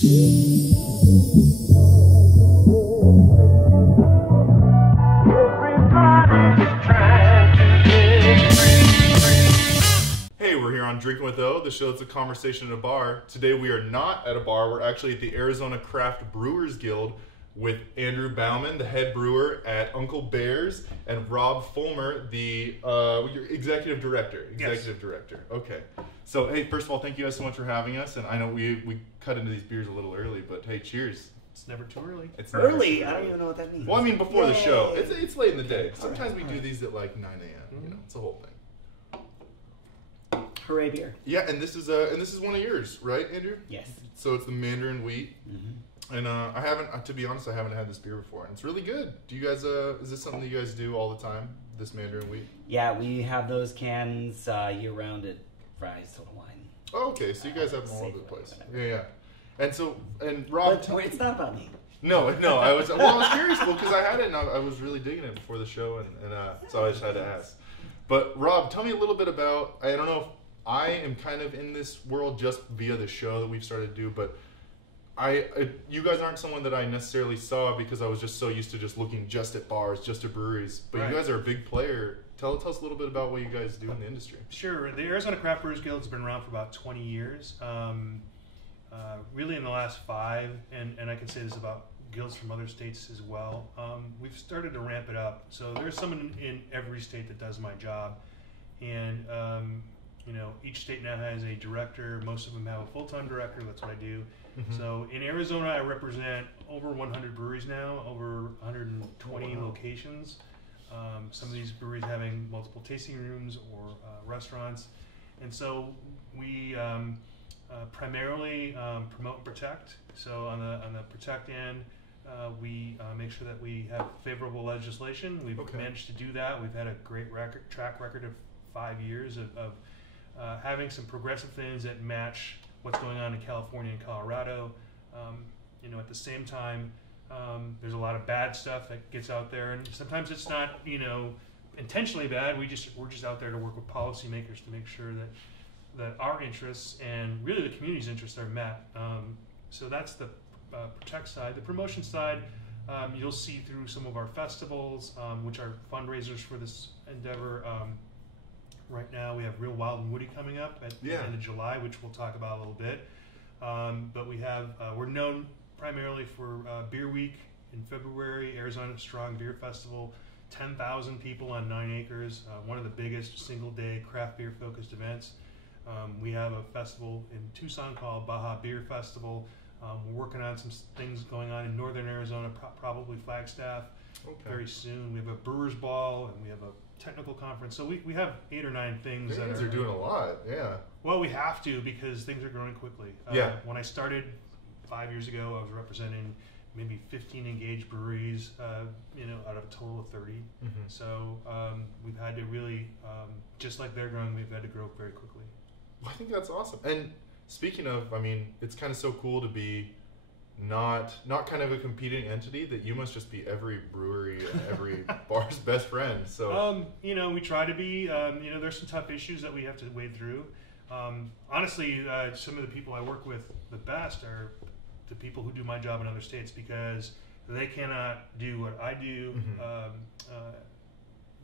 Drinking with O, the show that's a conversation at a bar. Today we are not at a bar. We're actually at the Arizona Craft Brewers Guild with Andrew Bauman, the head brewer at Uncle Bear's, and Rob Fulmer, the your executive director. Director. Okay. So, hey, first of all, thank you guys so much for having us. And I know we cut into these beers a little early, but hey, cheers. It's never too early. It's early? I don't even know what that means. Well, I mean, before the show. It's late in the day. Sometimes we do these at like 9 a.m. Mm-hmm. You know, it's a whole thing. Hooray beer. Yeah, and this is one of yours, right, Andrew? Yes. So it's the Mandarin Wheat, and I haven't, to be honest, I haven't had this beer before, and it's really good. Do you guys? Is this something that you guys do all the time? This Mandarin Wheat? Yeah, we have those cans year round at Fry's Total Wine. Oh, okay, so you guys have them all over the place. Yeah. And Rob, but it's not about me. No. I was curious, because I had it and I was really digging it before the show, and so I just had to ask. But Rob, tell me a little bit about. I don't know if I am kind of in this world just via the show that we've started to do, but you guys aren't someone that I necessarily saw because I was just so used to just looking just at bars, just at breweries. But right. You guys are a big player. Tell us a little bit about what you guys do in the industry. Sure. The Arizona Craft Brewers Guild has been around for about 20 years. Really in the last 5, and I can say this about guilds from other states as well. We've started to ramp it up. So there's someone in every state that does my job. And each state now has a director. Most of them have a full-time director. That's what I do. Mm-hmm. So in Arizona, I represent over 100 breweries now, over 120 locations. Some of these breweries having multiple tasting rooms or restaurants. And so we primarily promote and protect. So on the protect end, we make sure that we have favorable legislation. We've managed to do that. We've had a great track record of 5 years of having some progressive things that match what's going on in California and Colorado. At the same time, there's a lot of bad stuff that gets out there, and sometimes it's not, intentionally bad. We're just out there to work with policymakers to make sure that our interests and really the community's interests are met. So that's the protect side. The promotion side, you'll see through some of our festivals, which are fundraisers for this endeavor. Right now, we have Real Wild and Woody coming up at the end of July, which we'll talk about a little bit. But we're known primarily for Beer Week in February, Arizona Strong Beer Festival, 10,000 people on 9 acres, one of the biggest single-day craft beer-focused events. We have a festival in Tucson called Baja Beer Festival. We're working on some things going on in northern Arizona, probably Flagstaff very soon. We have a Brewers Ball, and we have a technical conference. So we have 8 or 9 things. You guys are doing a lot, yeah. Well, we have to because things are growing quickly. When I started 5 years ago, I was representing maybe 15 engaged breweries, out of a total of 30. Mm-hmm. So we've had to really, just like they're growing, we've had to grow very quickly. Well, I think that's awesome. And speaking of, it's kind of so cool to be not kind of a competing entity, that you must just be every brewery and every bar's best friend. So we try to be. There's some tough issues that we have to wade through. Honestly, some of the people I work with the best are the people who do my job in other states, because they cannot do what I do. Mm-hmm.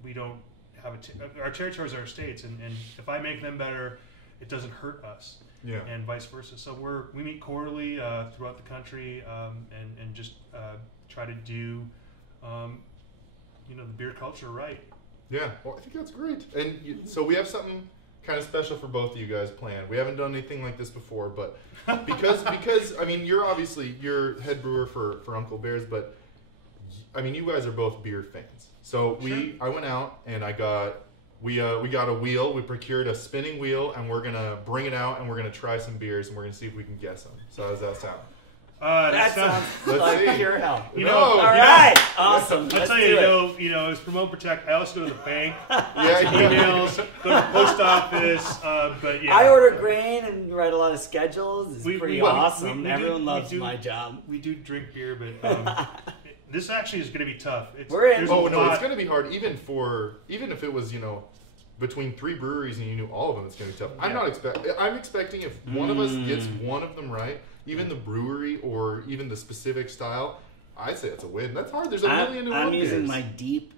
We don't have our territories are our states, and if I make them better, it doesn't hurt us. Yeah. And vice versa. So we meet quarterly throughout the country, and just try to do the beer culture right. Yeah, well, I think that's great. And so we have something kind of special for both of you guys planned. We haven't done anything like this before, but because you're head brewer for Uncle Bear's, but you guys are both beer fans. So I went out and we got a wheel. We procured a spinning wheel, and we're gonna bring it out, and we're gonna try some beers, and we're gonna see if we can guess them. So how does that sound? That sounds like pure hell. All right, awesome. I'll tell you, as promote protect, I also go to the bank, emails, go to the post office. But yeah, I order grain and write a lot of schedules. It's pretty awesome. Everyone loves my job. We do drink beer, but this actually is going to be tough. It's going to be hard. Even if it was between 3 breweries and you knew all of them, it's going to be tough. Yeah. I'm expecting if one of us gets one of them right, even the brewery or even the specific style, I'd say it's a win. That's hard. There's a million new I'm beers. using my deep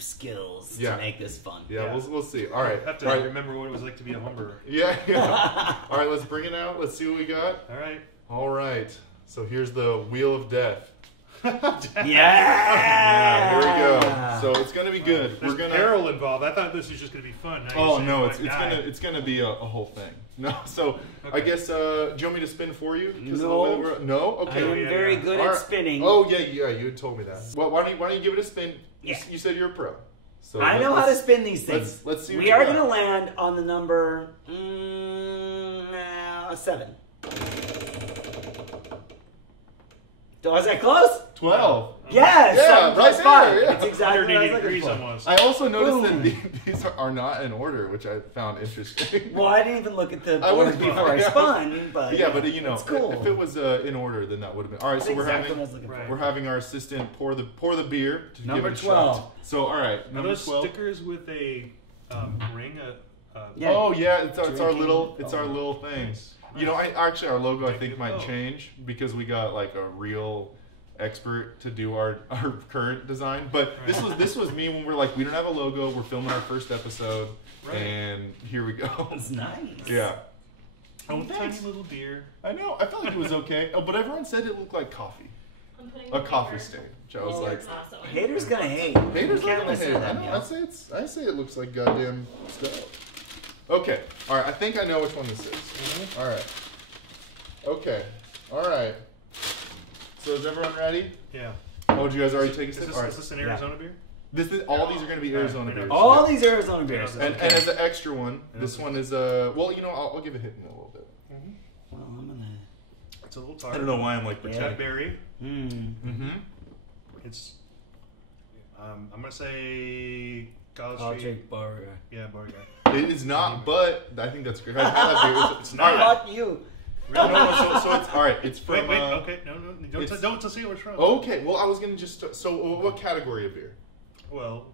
skills to make this fun. Yeah, we'll see. All right. I have to remember what it was like to be a homebrewer. Yeah. All right, let's bring it out. Let's see what we got. All right. So here's the Wheel of Death. Yeah. Here we go. So it's gonna be good. There's peril involved. I thought this was just gonna be fun. No, it's gonna be a whole thing. No, so I guess do you want me to spin for you? No. Okay. I'm very good at spinning. Oh yeah, you had told me that. Well, why don't you give it a spin? Yeah. You said you're a pro. So I know how to spin these things. Let's see. We are going to land on the number 7. Was that close? 12. Yes! Yeah, right there. Yeah. It's exactly what I was looking for. Almost. I also noticed that these are not in order, which I found interesting. Well, I didn't even look at the board before I spun, but but you know, cool. If it was in order, then that would have been all right. So we're having our assistant pour the beer to number give it 12. a shot. So all right, number number 12. Stickers with a ring. Oh yeah, it's our little thing. Nice. You know, actually our logo I think might change because we got like a real expert to do our current design. But this was me when we're like, we don't have a logo, we're filming our first episode, and here we go. It's nice. Yeah. Oh, tiny little beer. I know. I felt like it was okay. Oh, but everyone said it looked like coffee. A coffee stain. Which I was like, awesome. Haters gonna hate. Haters are gonna hate. Them, I say it looks like goddamn stuff. Okay. All right. I think I know which one this is. Mm-hmm. All right. Okay. All right. So is everyone ready? Yeah. Oh, did you guys already take a sip? Is this an Arizona beer? All these are going to be Arizona beers. All these Arizona beers. And as an extra one, this one is well, you know, I'll give a hit in a little bit. Well, I'm gonna. It's a little tart. I don't know why I'm like pretending. Berry. Mm-hmm. It's. I'm gonna say College I'll Street. drink Beauregard. Yeah, Beauregard. It is not, but I think that's great. It's not. Fuck you. Really? No, so it's all right. It's from. Wait, okay, no, don't say what's wrong. Okay, well, I was gonna just. So, what category of beer? Well,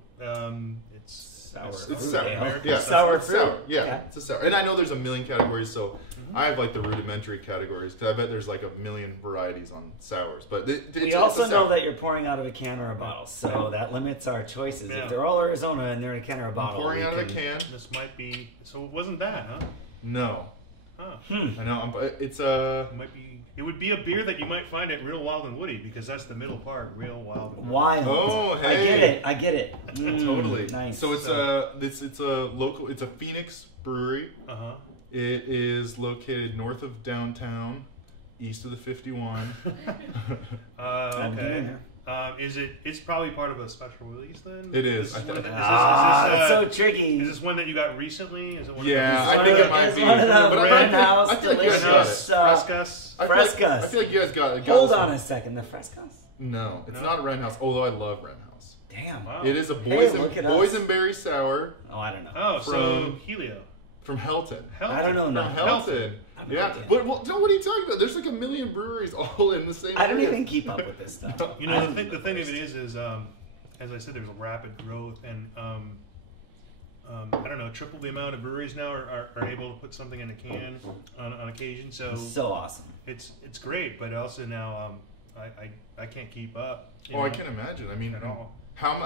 it's sour. It's sour. Yeah, sour fruit. Sour. Yeah, okay. It's a sour. And I know there's a million categories, so I have like the rudimentary categories because I bet there's like a million varieties on sours. But we also know that you're pouring out of a can or a bottle, so that limits our choices. Yeah. If they're all Arizona and they're in a can or a bottle, pouring out of a can. This might be. So it wasn't that, huh? No. Huh. I know. It's It might be. It would be a beer that you might find at Real Wild and Woody because that's the middle part. Real Wild. And Wild. Oh, hey. I get it. Totally. Nice. So it's it's a local. It's a Phoenix brewery. It is located north of downtown, east of the 51. Okay. It's probably part of a special release then? It is. It's so tricky. Is this one that you got recently? Is it one I think it might be. One of the Red House. I feel like you guys got it. Frescas. I feel like you guys got Hold on a second. The Frescas? No, it's not a Red House. Although I love Red House. Damn. Wow. It is a boysenberry sour. Oh, I don't know. Oh, so Helio. From Helton. I don't know. From Helton. Yeah, but what are you talking about? There's like a million breweries all in the same. I don't even keep up with this stuff. You know, the thing of it is, as I said, there's a rapid growth, and I don't know, triple the amount of breweries now are able to put something in a can on occasion. So awesome. It's great, but also now I can't keep up. I can imagine. I mean, at all. How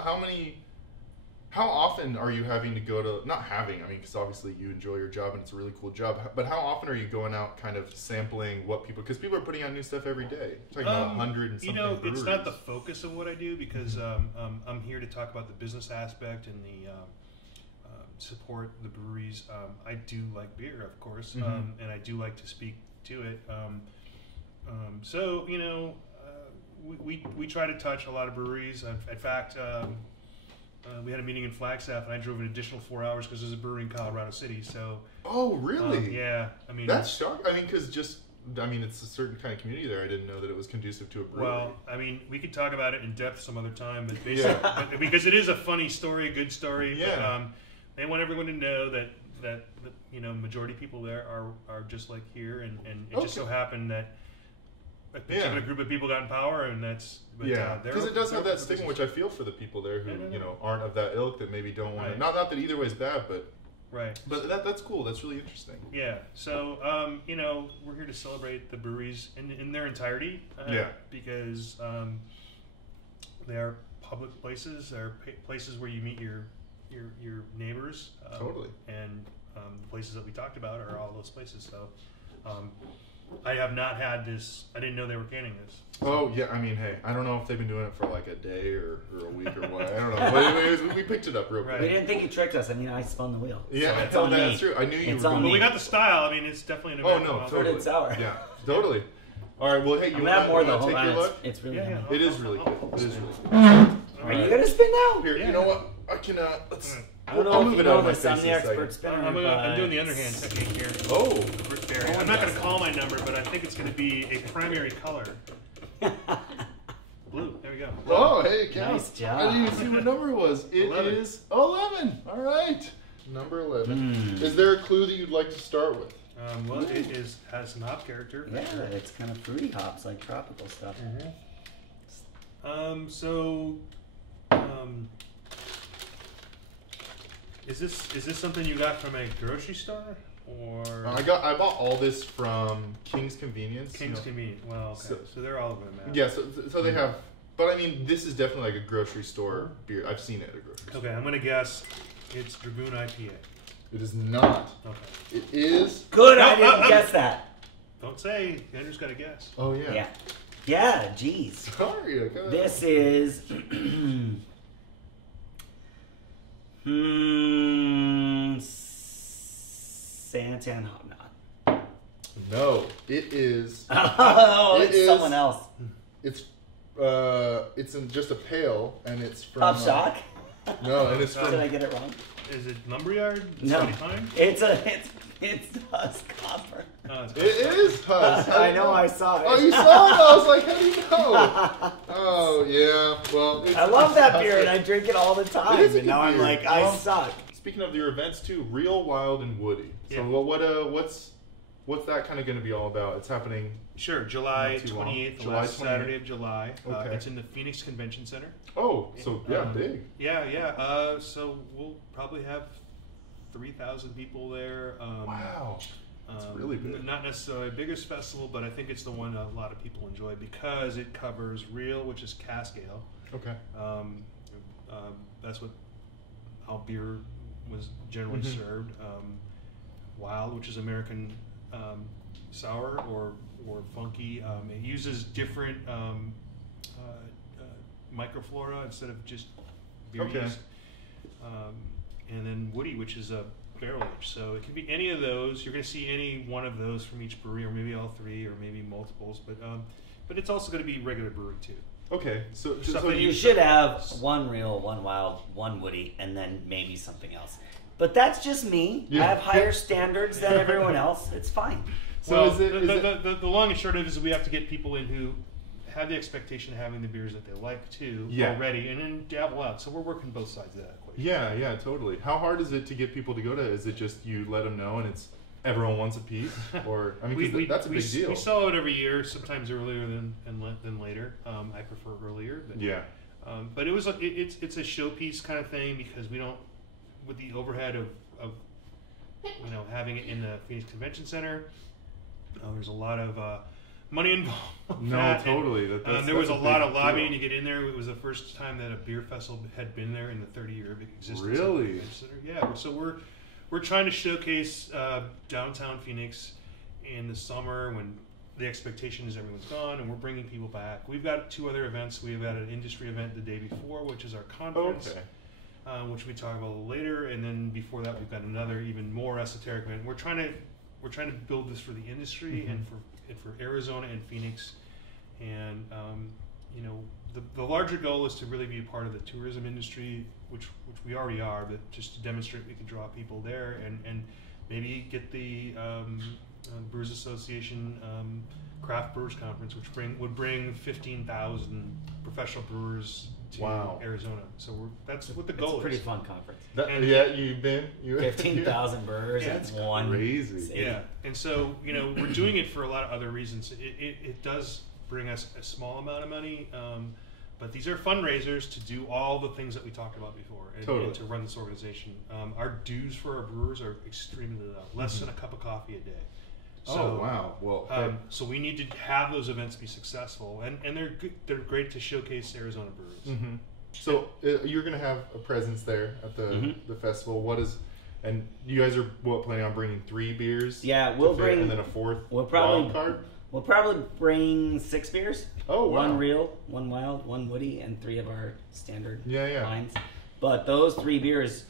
often are you having to go to, not having, I mean, because obviously you enjoy your job and it's a really cool job, but how often are you going out kind of sampling what people, because people are putting out new stuff every day. You're talking about 100 and something breweries. It's not the focus of what I do because I'm here to talk about the business aspect and the support the breweries. I do like beer, of course, and I do like to speak to it. So, you know, we try to touch a lot of breweries. In fact, we had a meeting in Flagstaff, and I drove an additional 4 hours because there's a brewery in Colorado City. So. Oh, really? Yeah. I mean. That's shocking. I mean, because it's a certain kind of community there. I didn't know that it was conducive to a brewery. Well, I mean, we could talk about it in depth some other time, but basically, because it is a funny story, a good story. Yeah. But, they want everyone to know that the majority of people there are just like here, and it just so happened that a particular group of people got in power, and that's. But, because it does have that stigma, which I feel for the people there who aren't of that ilk that maybe don't want to. Not that either way is bad, but Right. But that's cool. That's really interesting. Yeah. So, we're here to celebrate the breweries in their entirety. Because they are public places. They're places where you meet your neighbors. Totally. And the places that we talked about are all those places. So, I have not had this. I didn't know they were canning this. Oh, yeah. I mean, hey, I don't know if they've been doing it for like a day or a week or what. I don't know. But anyways, we picked it up real quick. We didn't think you tricked us. I mean, I spun the wheel. Yeah, so that's true. I knew you were going. But we got the style. I mean, it's definitely an American. Oh, no, totally. Sour. Yeah, totally. All right, well, hey, you want to take your look? It's really good. It is really good. It is really good. Are you going to spin now? Here, you know what? I can, let's... I don't know I'll if move you it know out of my this. face I'm the in a expert second. spinner. I'm doing the underhand technique here. Oh. I'm not going to call my number, but I think it's going to be a primary color. Blue. There we go. Oh, hey, Cal. Nice job. I didn't even see what number it was. It 11. is 11. All right. Number 11. Is there a clue that you'd like to start with? Well, it has some hop character. Yeah, it's kind of fruity hops, like tropical stuff. Is this something you got from a grocery store, or I bought all this from King's Convenience. King's Convenience? Well, okay. So they're all of them. Yeah, so they have, but I mean, this is definitely like a grocery store beer. I've seen it at a grocery store. Okay, I'm gonna guess it's Dragoon IPA. It is not. Okay. It is. Good, I didn't guess that. Don't say. Andrew's got to guess. Oh yeah. Yeah. Yeah, geez. Sorry. This is Santan Hobnob. No, it is. Oh, It it's is- someone else. It's in just a pail, and it's from. Pop Shock? No, and it's Did I from. get it wrong? Is it Lumberyard? No. 75? It's Husk Copper. It is Husk. I know, I saw it. Oh, you saw it? I was like, how do you know? Oh yeah. Well, I love that Husk. beer and I drink it all the time. It is a And good now I'm beer. like, I suck. Speaking of your events too, Real, Wild, and Woody. So Yeah. what's that kind of going to be all about? It's happening. Sure, July Not too long. 28th, the July last 28th. Saturday of July. Okay. It's in the Phoenix Convention Center. Oh, so yeah, big. Yeah. So we'll probably have 3,000 people there. Wow, that's really big. Not necessarily the biggest festival, but I think it's the one a lot of people enjoy because it covers Real, which is cask ale. Okay. That's how beer was generally served. Wild, which is American sour or funky. It uses different microflora instead of just beer yeast. And then Woody, which is a barrel age. So it can be any of those. You're going to see any one of those from each brewery, or maybe all three, or maybe multiples. But it's also going to be regular brewing too. Okay, so You should have one Real, one Wild, one Woody, and then maybe something else. But that's just me. Yeah. I have higher standards than everyone else. It's fine. So Well, is it the long and short of it is we have to get people in who have the expectation of having the beers that they like too already, and then dabble out. So we're working both sides of that equation. Yeah, totally. How hard is it to get people to go to? Is it just you let them know and it's everyone wants a piece, or I mean, 'cause that's a big deal. We sell it every year, sometimes earlier than later. I prefer earlier. But, but it's a showpiece kind of thing because we don't, with the overhead of having it in the Phoenix Convention Center. There's a lot of money involved. No, totally. There was a lot of lobbying to get in there. It was the first time that a beer festival had been there in the 30-year of existence. Really? Yeah. So we're trying to showcase downtown Phoenix in the summer when the expectation is everyone's gone, and we're bringing people back. We've got 2 other events. We've got an industry event the day before, which is our conference. Okay. Which we talk about a little later, and then before that, we've got another even more esoteric event. We're trying to build this for the industry and for Arizona and Phoenix, and the larger goal is to really be a part of the tourism industry, which we already are, but just to demonstrate we can draw people there and maybe get the Brewers Association Craft Brewers Conference, which would bring 15,000 professional brewers to Arizona. So that's what the goal is. It's a pretty fun conference. You've been 15,000 brewers. Yeah, That's one crazy. city. Yeah, and so we're doing it for a lot of other reasons. It does bring us a small amount of money, But these are fundraisers to do all the things that we talked about before, and to run this organization. Our dues for our brewers are extremely low, less than a cup of coffee a day. So, wow! Well, so we need to have those events be successful, and they're good, they're great to showcase Arizona brewers. Mm-hmm. So you're going to have a presence there at the festival. And you guys are planning on bringing 3 beers? Yeah, we'll bring, and then a 4th wild card. We'll probably bring 6 beers. Oh, wow. 1 real, 1 wild, 1 woody, and 3 of our standard lines. But those 3 beers,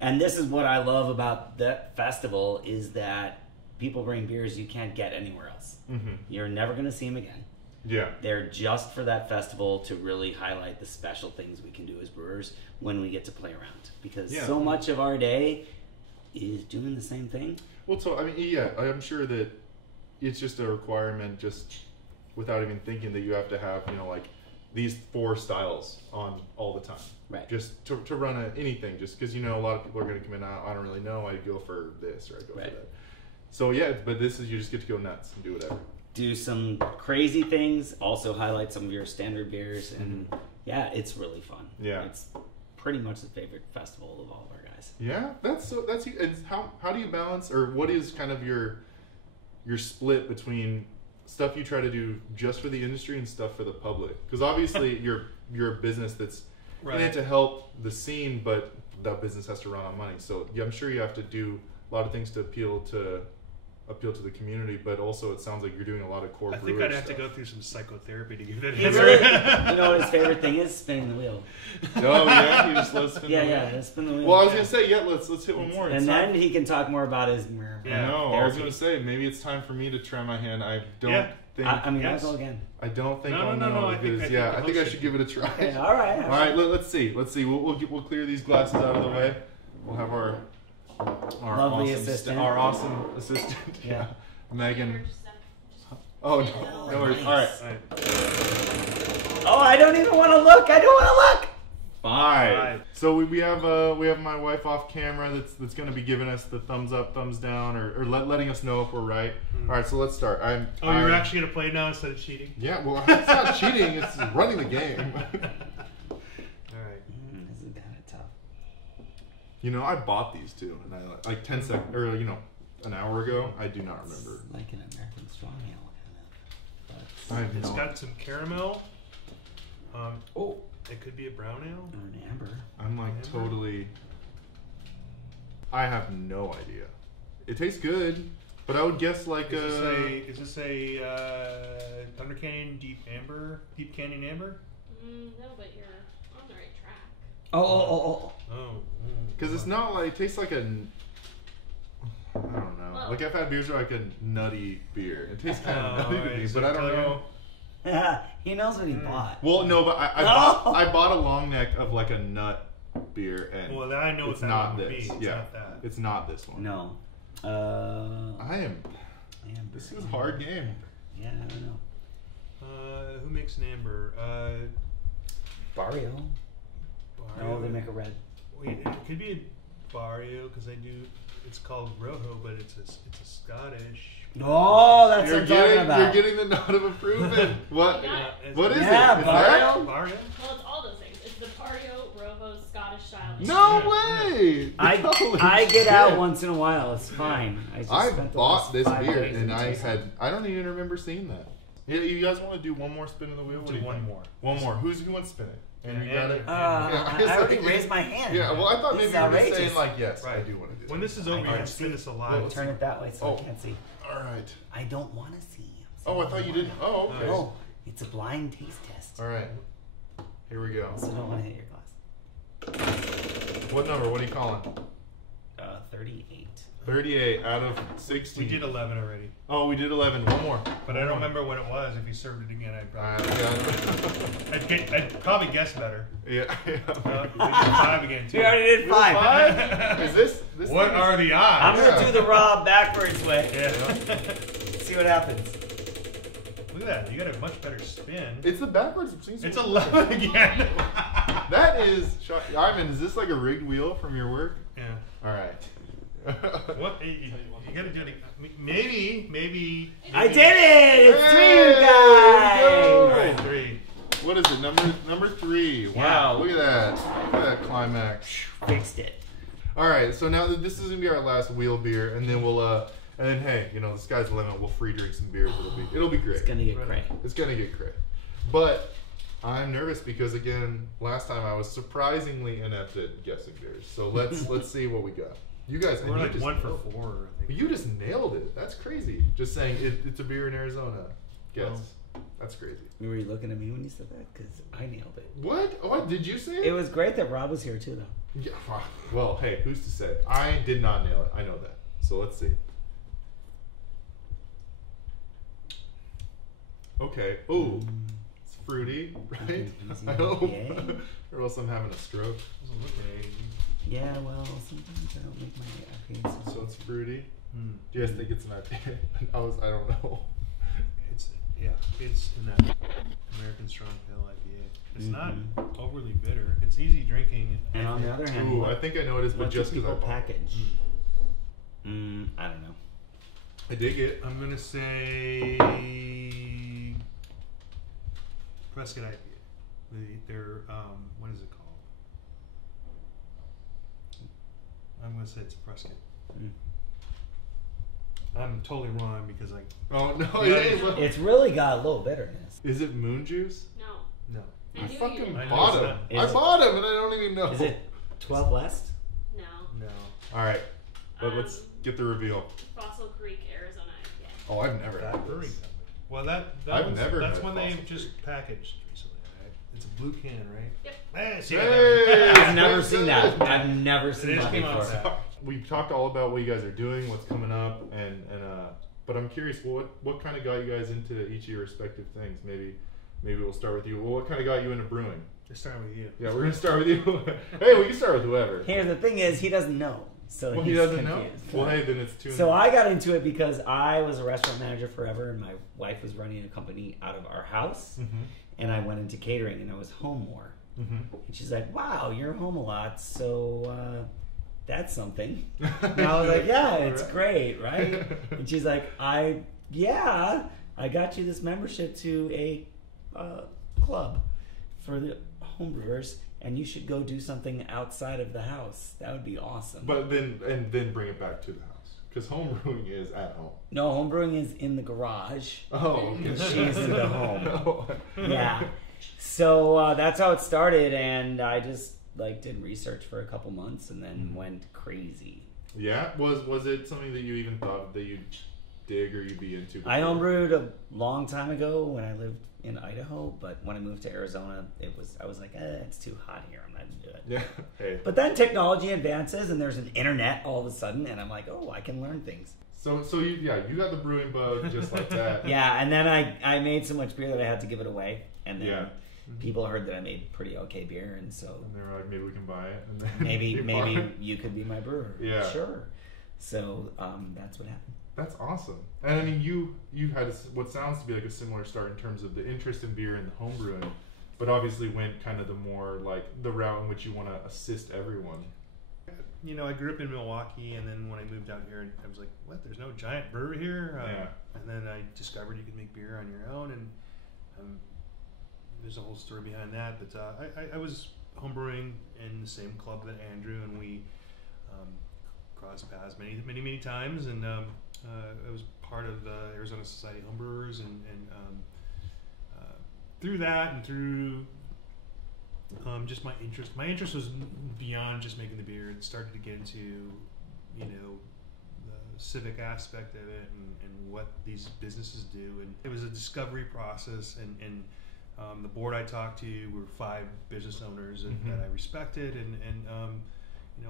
and this is what I love about that festival, is that people bring beers you can't get anywhere else. Mm-hmm. You're never going to see them again. Yeah. They're just for that festival to really highlight the special things we can do as brewers when we get to play around. Because so much of our day is doing the same thing. Well, so, I mean, I'm sure that it's just a requirement, just without even thinking, that you have to have, like these 4 styles on all the time. Right. Just to run anything, just because, a lot of people are going to come in, I don't really know, I'd go for this or I'd go for that. So, but this is, you just get to go nuts and do whatever. Do some crazy things, also highlight some of your standard beers, and it's really fun. Yeah. It's pretty much the favorite festival of all of our guys. Yeah, that's and how do you balance, or what is kind of your split between stuff you try to do just for the industry and stuff for the public? Because obviously you're a business that's in it to help the scene, but that business has to run on money. So I'm sure you have to do a lot of things to appeal to the community, but also it sounds like you're doing a lot of core brewer I think I'd have stuff. to go through some psychotherapy to give that You know what his favorite thing is? Spinning the wheel. Oh yeah, he just loves spinning the wheel. Yeah, spin the wheel. Well, I was gonna say let's hit one more. And then he can talk more about his. No, I was gonna say maybe it's time for me to try my hand. I don't think. I'll go again. I don't think I'll know because I think I should give it a try. Okay, all right. All right. Let's see. We'll clear these glasses out of the way. We'll have our lovely awesome assistant. Our awesome assistant. Yeah. Megan. Oh no worries. All right. Oh, I don't even want to look. I don't want to look. Fine. So we have my wife off camera that's going to be giving us the thumbs up, thumbs down, or letting us know if we're right. All right, so let's start. You're actually going to play now instead of cheating? Yeah, well, it's not cheating. It's running the game. All right. Isn't that tough? I bought these too, and I like 10 seconds or an hour ago. I do not remember. It's like an American strong ale, kind of. It's got some caramel. It could be a brown ale or an amber. I'm like totally. I have no idea. It tastes good, but I would guess like is this a Thunder Canyon Deep Canyon Amber? No, but you're on the right track. Oh. Because it's not like, it tastes like a. I don't know. Well, like I've had beers that are like a nutty beer. It tastes kind of nutty to me, but I don't know. He knows what he bought. Well, no, but I bought a long neck of like a nut beer, and well, then I know it's what that not would this. be. It's not that. It's not this one. No. Amber. This is a hard game. Yeah, I don't know. Who makes an amber? Barrio. No, they make a red. Wait, it could be a Barrio because they do. It's called Rojo, but it's a Scottish. Oh, that's what I'm talking about. You're getting the nod of approval. What? What is it? Yeah, Barrio. Barrio. Well, it's all those things. It's the Barrio Rojo Scottish style. No way! I get out once in a while. It's fine. I bought this beer and I don't even remember seeing that. Yeah, you guys want to do one more spin of the wheel? Do one more. One more. Who wants to spin it? And you got it? I already raised my hand. Yeah, well, I thought maybe you were saying like, yes, right. I do want to do it. When this is over, you can spin this alive. We'll turn it that way so I can't see. All right. I don't want to see. Oh, I thought you didn't. Oh, okay. No, it's a blind taste test. All right. Here we go. So don't want to hit your glass. What number? What are you calling? 38. 38 out of 60. We did 11 already. Oh, we did 11. One more. But I don't remember what it was. If you served it again, I'd I'd probably guess better. Yeah. We did 5 again, too. We already did 5. 5? Is this what are the odds? I'm going to do the raw backwards way. Yeah. See what happens. Look at that. You got a much better spin. It's the backwards. It's 11 again. That is... Ivan, is this like a rigged wheel from your work? Yeah. All right. What? You gotta do it. Maybe. I did it! It's 3, you guys! All Alright, 3. What is it? Number climax. Fixed it. All right, so now this is gonna be our last wheel beer, and then we'll and then hey, you know, the sky's the limit. We'll free drink some beers. It'll be great. It's gonna get cray. It's gonna get cray. But I'm nervous because again, last time I was surprisingly inept at guessing beers. So let's see what we got. You guys, we're like 1 for 4. I think. You just nailed it. That's crazy. Just saying it's a beer in Arizona. Guess. That's crazy. Were you looking at me when you said that? Because I nailed it. What? What did you say? It was great that Rob was here too, though. Yeah. Well, hey, who's to say? I did not nail it. I know that. So let's see. Okay. Ooh, it's fruity, right? I hope. Or else I'm having a stroke. Doesn't look right. Yeah, well, sometimes I don't make my IPAs. So it's fruity. Do you guys think it's an IPA? I don't know. It's in that American Strong Pale IPA. It's not overly bitter. It's easy drinking. And on the other hand, I think I know it is, but just because I package. I don't know. I dig it. I'm gonna say Prescott IPA. They're what is it called? I'm gonna say it's Prescott. I'm totally wrong because I. Oh no! It's really got a little bitterness. Is it Moon Juice? No. I fucking bought him. I bought him, and I don't even know. Is it 12 West? No. All right, but let's get the reveal. Fossil Creek, Arizona IPA. Oh, I've never had brewery. this. Well, that's when they just packaged recently, right? It's a blue can, right? Yep. Hey, I've never seen that. I've never seen that before. We've talked all about what you guys are doing, what's coming up, and but I'm curious, what kind of got you guys into each of your respective things? Maybe we'll start with you. Well, what kind of got you into brewing? Let's start with you. Yeah, we're gonna start with you. Hey, we can start with whoever. Here, the thing is, he doesn't know. So he doesn't confused. know. Well, hey, then it's too. So I got into it because I was a restaurant manager forever, and my wife was running a company out of our house, and I went into catering, and I was home more. And she's like, "Wow, you're home a lot, so that's something." And I was like, "Yeah, it's great, right?" And she's like, I got you this membership to a club for the homebrewers, and you should go do something outside of the house. That would be awesome." But then bring it back to the house, because homebrewing is at home. No, homebrewing is in the garage. Oh, okay. She's in the home. Yeah. So that's how it started, and I just did research for a couple months and then went crazy. Yeah? Was it something that you even thought that you'd dig or you'd be into before? I homebrewed a long time ago when I lived in Idaho, but when I moved to Arizona, I was like, it's too hot here. I'm not going to do it. Yeah. Hey. But then technology advances and there's an internet all of a sudden, and I'm like, oh, I can learn things. So you got the brewing bug just like that. Yeah, and then I made so much beer that I had to give it away, and then people heard that I made pretty okay beer, and so they were like, maybe we can buy it, and then maybe you could be my brewer. Yeah, sure. So that's what happened. That's awesome. And I mean, you had what sounds to be like a similar start in terms of the interest in beer and the home brewing, but obviously went kind of the more like the route in which you want to assist everyone. You know, I grew up in Milwaukee, and then when I moved out here, I was like, what, there's no giant brewery here? And then I discovered you could make beer on your own, and there's a whole story behind that. But I was homebrewing in the same club that Andrew, and we crossed paths many times, and I was part of the Arizona Society of Homebrewers, and through that and through just my interest was beyond just making the beer. It started to get into, the civic aspect of it and what these businesses do. And it was a discovery process, and the board I talked to were 5 business owners that I respected, and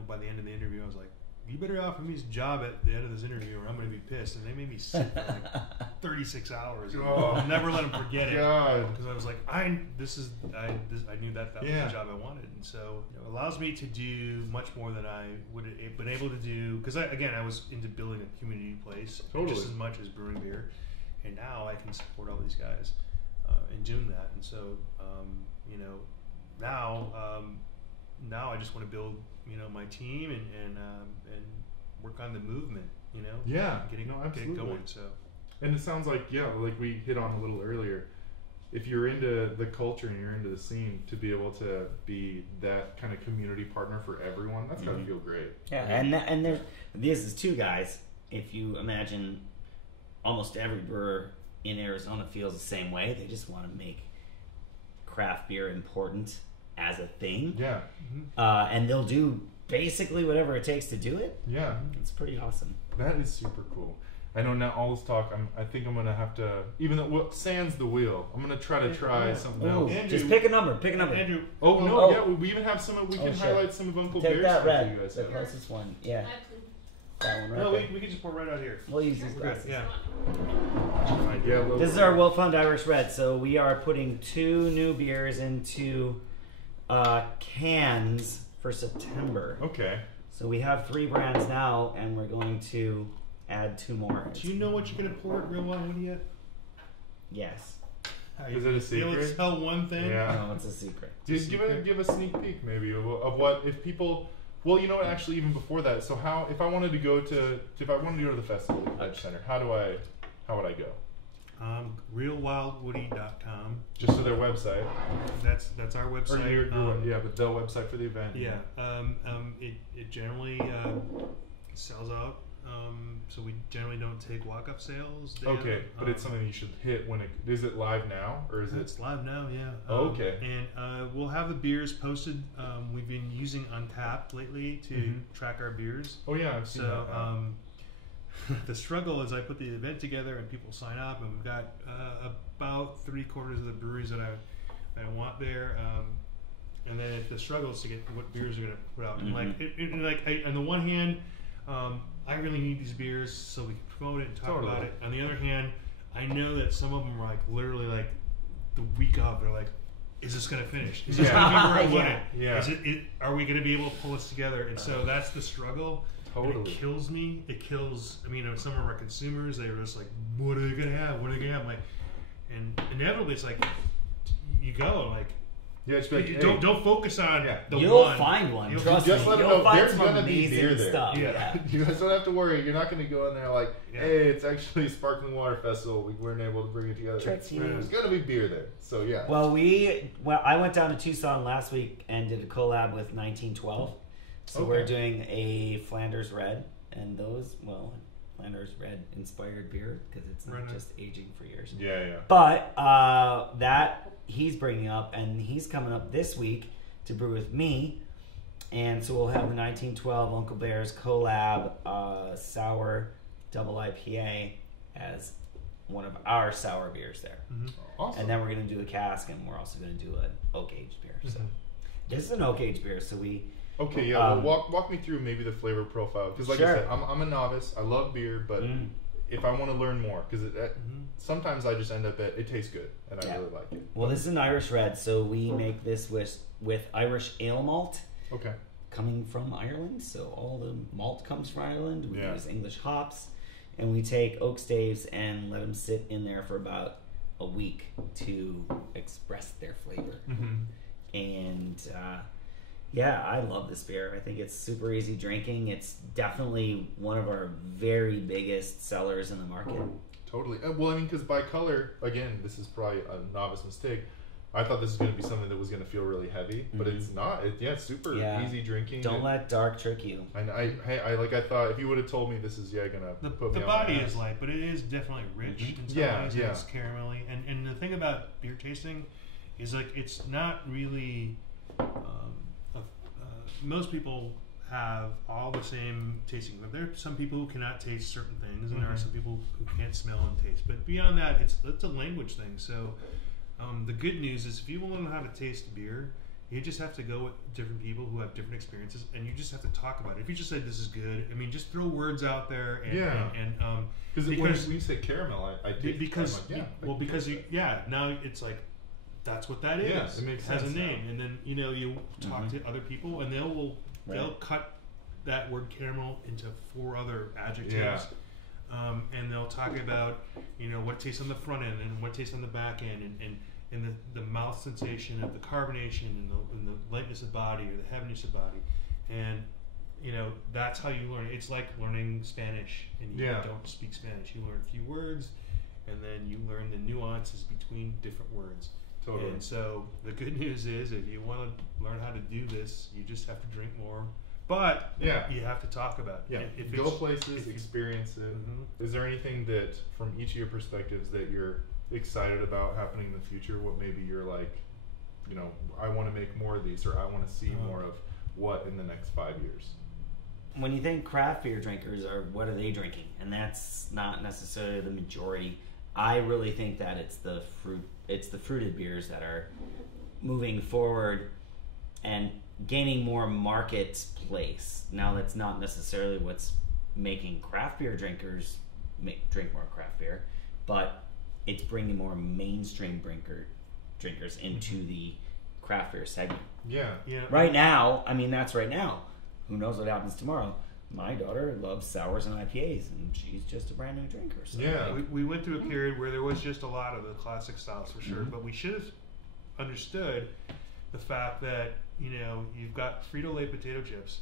by the end of the interview I was like, you better offer me a job at the end of this interview or I'm going to be pissed. And they made me sit for like 36 hours. I'll never let them forget it. Because I was like, I knew that was the job I wanted. And so it allows me to do much more than I would have been able to do. Because I was into building a community place just as much as brewing beer. And now I can support all these guys in doing that. And so, now I just want to build my team and work on the movement, get it going. So, and it sounds like like we hit on a little earlier, if you're into the culture and you're into the scene, to be able to be that kind of community partner for everyone, that's gotta feel great. Yeah, and this is two guys. If you imagine, almost every brewer in Arizona feels the same way. They just want to make craft beer important as a thing. Yeah. And they'll do basically whatever it takes to do it. Yeah. It's pretty awesome. That is super cool. I know now all this talk, I think I'm going to have to, even though, sans the wheel, I'm going to try something else. Andrew, just pick a number. Andrew. Yeah, we even have we can highlight some of Uncle Bear's Take that stuff red, you guys the have. closest one. Yeah. That one right No, there. we can just pour right out here. We'll use these glasses. Yeah. This is our well-found Irish Red. So we are putting 2 new beers into cans for September. Okay. So we have 3 brands now, and we're going to add 2 more. Do you know what you're going to pour at Real Wild Woody yet? Yes. Is it a secret? You'll tell one thing? Yeah. No, it's a secret. Just give a sneak peek maybe of what if people. Well, you know what? Actually, even before that, so if I wanted to go to the festival, the Convention Center, how would I go? RealWildWoody.com. Just to their website. That's our website. Or but the website for the event. Yeah. It generally sells out. So we generally don't take walk-up sales. Okay, but it's something you should hit when is it live now or is it? It's live now, yeah. Okay. And we'll have the beers posted. We've been using Untappd lately to track our beers. Oh yeah, I've seen that. The struggle is I put the event together and people sign up, and we've got about 3/4 of the breweries that I want there. And then the struggle is to get what beers are going to put out. And on the one hand, I really need these beers so we can promote it and talk about it. On the other hand, I know that some of them are like literally like the week of. They're like, "Is this going to finish? Is this going to be where I want it? Yeah. Are we going to be able to pull this together?" And so that's the struggle. Totally. And it kills me. It kills. I mean, some of our consumers, they were just like, "What are they going to have? What are they going to have?" I'm like, and inevitably, it's like you go like. Yeah, it's like, don't focus on the You'll one. find one. You'll Trust just me. let them You'll know find there's some gonna be amazing beer there. stuff. Yeah. You guys don't have to worry. You're not going to go in there like, hey, it's actually a sparkling water festival. We weren't able to bring it together. There's going to be beer there. So yeah. Well, I went down to Tucson last week and did a collab with 1912. So we're doing a Flanders Red, and Flanders Red inspired beer because it's not just aging for years. Yeah. But that he's bringing up, and he's coming up this week to brew with me, and so we'll have the 1912 Uncle Bear's collab sour double IPA as one of our sour beers there. Awesome. And then we're going to do a cask, and we're also going to do an oak aged beer. So this is an oak aged beer, so we. Okay, yeah. Well, walk me through maybe the flavor profile because, like I said, I'm a novice. I love beer, but if I want to learn more, because sometimes I just end up at it tastes good, and I really like it. Well, this is an Irish Red, so we make this with Irish ale malt. Okay. Coming from Ireland, so all the malt comes from Ireland. We use English hops, and we take oak staves and let them sit in there for about a week to express their flavor. And I love this beer. I think it's super easy drinking. It's definitely one of our very biggest sellers in the market. Totally. Well, I mean, because by color, again, this is probably a novice mistake. I thought this was going to be something that was going to feel really heavy, but it's not. It's super easy drinking. Don't let dark trick you. And I thought if you would have told me this is going to put me the on body my ass. is light, but it is definitely rich in some ways. It's caramelly, and the thing about beer tasting is like it's not really. Most people have all the same tasting. But there are some people who cannot taste certain things, and there are some people who can't smell and taste. But beyond that, it's a language thing. So. The good news is if you want to know how to taste beer, you just have to go with different people who have different experiences, and you just have to talk about it. If you just say this is good, I mean, just throw words out there. Because when you say caramel, I taste now it's like that's what that is. Yeah, it makes sense. Has a name, and then you talk to other people, and they'll cut that word caramel into 4 other adjectives. Yeah. And they'll talk about what tastes on the front end and what tastes on the back end and the mouth sensation of the carbonation and the lightness of body or the heaviness of body, and that's how you learn. It's like learning Spanish and you don't speak Spanish. You learn a few words and then you learn the nuances between different words. Totally. And so the good news is, if you want to learn how to do this, you just have to drink more. But you have to talk about it. Yeah, If go places, experience it. Mm-hmm. Is there anything that, from each of your perspectives, that you're excited about happening in the future? What maybe you're like, you know, I want to make more of these, or I want to see more of what in the next 5 years? When you think craft beer drinkers what are they drinking? And that's not necessarily the majority. I really think that it's the fruited beers that are moving forward and gaining more marketplace. Now, that's not necessarily what's making craft beer drinkers drink more craft beer, but it's bringing more mainstream drinkers into the craft beer segment. Yeah. Right now, I mean, that's right now. Who knows what happens tomorrow? My daughter loves sours and IPAs, and she's just a brand new drinker. So we went through a period where there was just a lot of the classic styles for sure, but we should have understood the fact that, you know, you've got Frito-Lay potato chips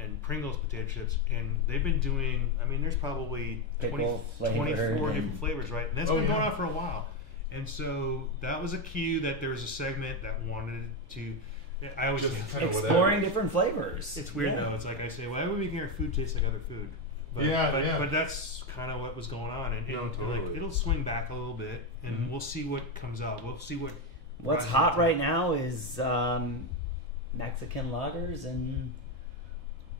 and Pringles potato chips, and they've been doing, I mean, there's probably 24 different flavors, right? And that's been going on for a while. And so that was a cue that there was a segment that wanted to, I always just exploring different flavors. It's weird though. It's like I say, why are we making our food taste like other food? But, but that's kind of what was going on, and totally. Like, it'll swing back a little bit, and we'll see what comes out. We'll see what's hot right now is Mexican lagers and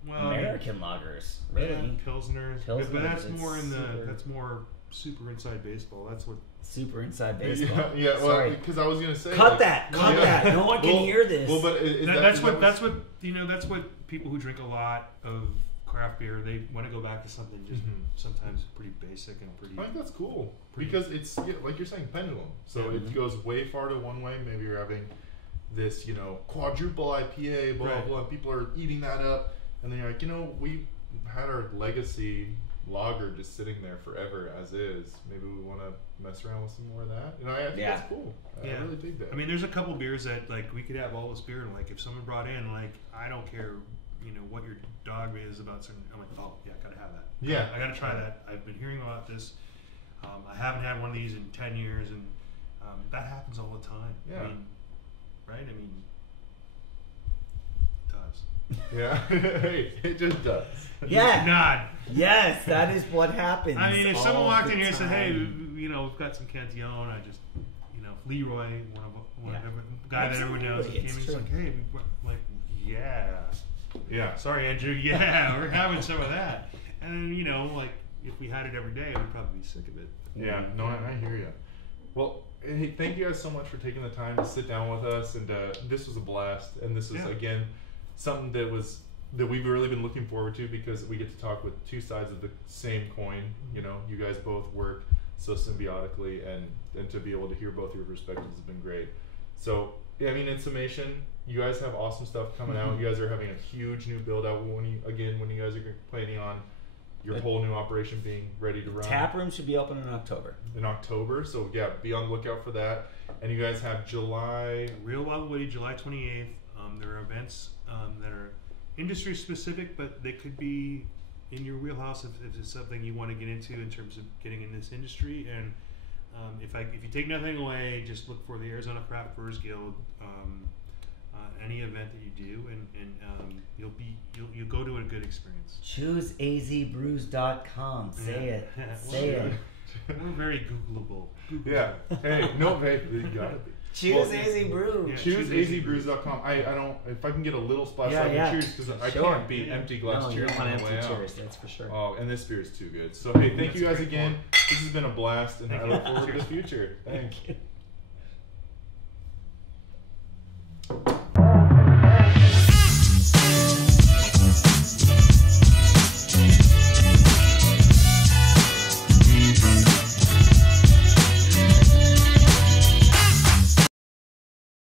American lagers, really. Pilsners. But that's more that's more super inside baseball. That's what super inside baseball. Yeah. Well, because I was gonna say, cut that. No one can hear this. Well, but that's what you know. That's what people who drink a lot of craft beer, they want to go back to something just sometimes pretty basic and pretty. I think that's cool because it's like you're saying, pendulum. So it goes way far to one way. Maybe you're having this, you know, quadruple IPA, blah blah blah. People are eating that up, and then you're like, you know, we had our legacy lager just sitting there forever as is. Maybe we want to mess around with some more of that. You know, I think that's cool. I really dig that. I mean, there's a couple beers that like we could have all this beer, and like if someone brought in, like, I don't care, you know, what your dogma is about certain. I'm like, oh yeah, I gotta have that. Yeah, I gotta try that. I've been hearing about this. I haven't had one of these in 10 years, and that happens all the time. Yeah. I mean, right? I mean, it does. Yeah, it just does. Yeah. Nod. Yes, that is what happens. I mean, if someone walked in here and said, "Hey, you know, we've got some Cantillon," I just, you know, Leroy, one guy that everyone knows, came in, he's like, "Hey, yeah. Sorry, Andrew. Yeah, we're having some of that." And then, you know, like if we had it every day, we'd probably be sick of it. Yeah. No, I hear you. Well, hey, thank you guys so much for taking the time to sit down with us, and this was a blast. And this is again something that we've really been looking forward to because we get to talk with two sides of the same coin. You know, you guys both work so symbiotically, and to be able to hear both your perspectives has been great. So, yeah, I mean, in summation, you guys have awesome stuff coming out. You guys are having a huge new build out when you guys are planning on your whole new operation being ready to run. Tap room should be open in October. So yeah, be on the lookout for that. And you guys have July Real Wild Woody, July 28th. There are events that are industry specific, but they could be in your wheelhouse if it's something you want to get into in terms of getting in this industry. And if you take nothing away, just look for the Arizona Craft Brewers Guild. Any event that you do, and you'll go to a good experience. ChooseAZBrews.com. Say it. Say it. We're very Googleable. Yeah. Hey, no, babe, you gotta be. Choose AZ Brew. Yeah, ChooseAZBrews.com. I don't. If I can get a little splash so I can cheers because I can't beat empty glass cheers. You don't want empty cheers, that's for sure. Oh, and this beer is too good. So hey, thank you guys again. This has been a blast, and I look forward to the future. Thank you.